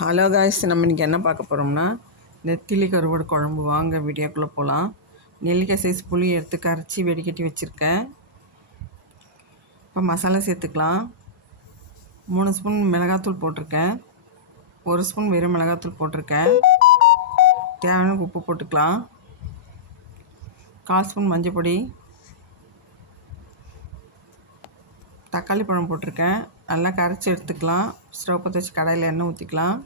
Hello guys, நம்ம இன்றைக்கி என்ன பார்க்க போகிறோம்னா நெத்திலி கருவாடு குழம்பு. வாங்க வீடியோக்குள்ளே போகலாம். நெல்லிக்காய் சைஸ் புளி எடுத்து கரைச்சி வெடிக்கட்டி வச்சுருக்கேன். இப்போ மசாலா சேர்த்துக்கலாம். 3 ஸ்பூன் மிளகாத்தூள் போட்டிருக்கேன். 1 ஸ்பூன் வெறும் மிளகாத்தூள் போட்டிருக்கேன். தேவையான உப்பு போட்டுக்கலாம். 1/4 ஸ்பூன் மஞ்சள் பொடி, தக்காளி பழம் போட்டிருக்கேன். நல்லா கரைச்சி எடுத்துக்கலாம். ஸ்டவ் பற்ற வச்சு கடாயில் எண்ணெய் ஊற்றிக்கலாம்.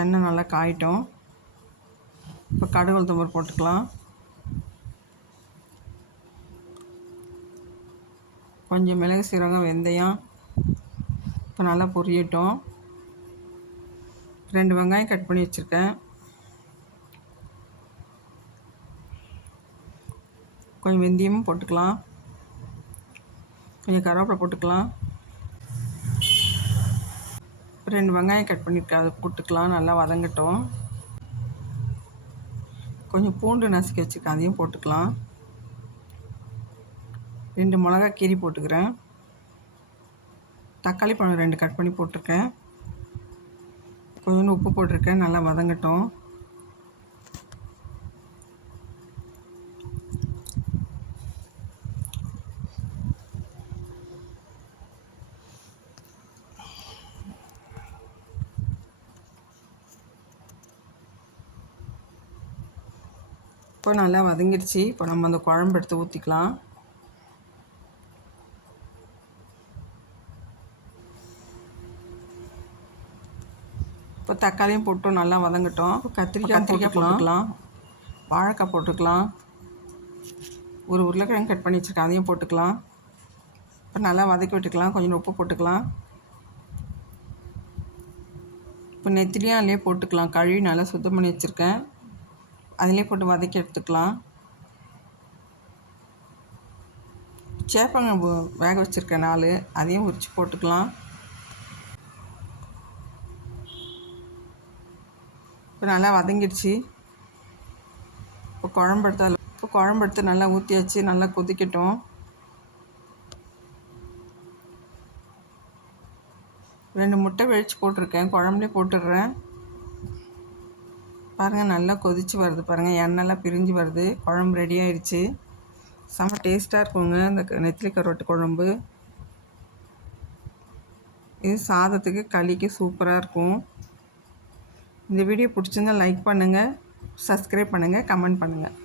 எண்ணெய் நல்லா காயிட்டும். இப்போ கடுகு உளுத்தம்பருப்பு போட்டுக்கலாம். கொஞ்சம் மிளகு, சீரகம், வெந்தயம் இப்போ நல்லா பொரியட்டும். 2 வெங்காயம் கட் பண்ணி வச்சுருக்கேன். கொஞ்சம் வெந்தயமும் போட்டுக்கலாம். கொஞ்சம் கருவேப்பிலை போட்டுக்கலாம். 2 வெங்காயம் கட் பண்ணியிருக்கேன், அதை போட்டுக்கலாம். நல்லா வதங்கட்டும். கொஞ்சம் பூண்டு நசுக்கி வச்சுருக்கேன், அதையும் போட்டுக்கலாம். 2 மிளகா கீரி போட்டுக்கிறேன். தக்காளி பழம் 2 கட் பண்ணி போட்டிருக்கேன். கொஞ்சம் உப்பு போட்டிருக்கேன். நல்லா வதங்கட்டும். இப்போ நல்லா வதங்கிடுச்சு. இப்போ நம்ம அந்த குழம்பு எடுத்து ஊற்றிக்கலாம். இப்போ தக்காளியும் போட்டு நல்லா வதங்கட்டும். கத்திரிக்காய் போட்டுக்கலாம். வாழைக்காய் போட்டுக்கலாம். ஒரு உருளைக்கிழங்கு கட் பண்ணி வச்சுருக்கேன், அதையும் போட்டுக்கலாம். இப்போ நல்லா வதக்கி விட்டுக்கலாம். கொஞ்சம் உப்பு போட்டுக்கலாம். இப்போ நெத்திலியும் அதிலே போட்டுக்கலாம். கழுவி நல்லா சுத்தம் பண்ணி வச்சுருக்கேன், அதிலே போட்டு வதக்கி எடுத்துக்கலாம். சேப்பங்க வேக வச்சுருக்கேன் 4, அதையும் உரித்து போட்டுக்கலாம். இப்போ நல்லா வதங்கிடுச்சு. இப்போ குழம்பு எடுத்து நல்லா ஊற்றியாச்சு. நல்லா கொதிக்கட்டும். 2 முட்டை வெடிச்சு போட்டிருக்கேன், குழம்புலேயே போட்டுடுறேன். பாருங்கள், நல்லா கொதித்து வருது. பாருங்கள், எண்ணெய்லாம் பிரிஞ்சு வருது. குழம்பு ரெடி ஆயிடுச்சு. செம்ம டேஸ்ட்டாக இருக்குங்க இந்த நெத்திலி கருவாட்டு குழம்பு. இது சாதத்துக்கு, களிக்கு சூப்பராக இருக்கும். இந்த வீடியோ பிடிச்சிருந்தால் லைக் பண்ணுங்கள், சப்ஸ்கிரைப் பண்ணுங்கள், கமெண்ட் பண்ணுங்கள்.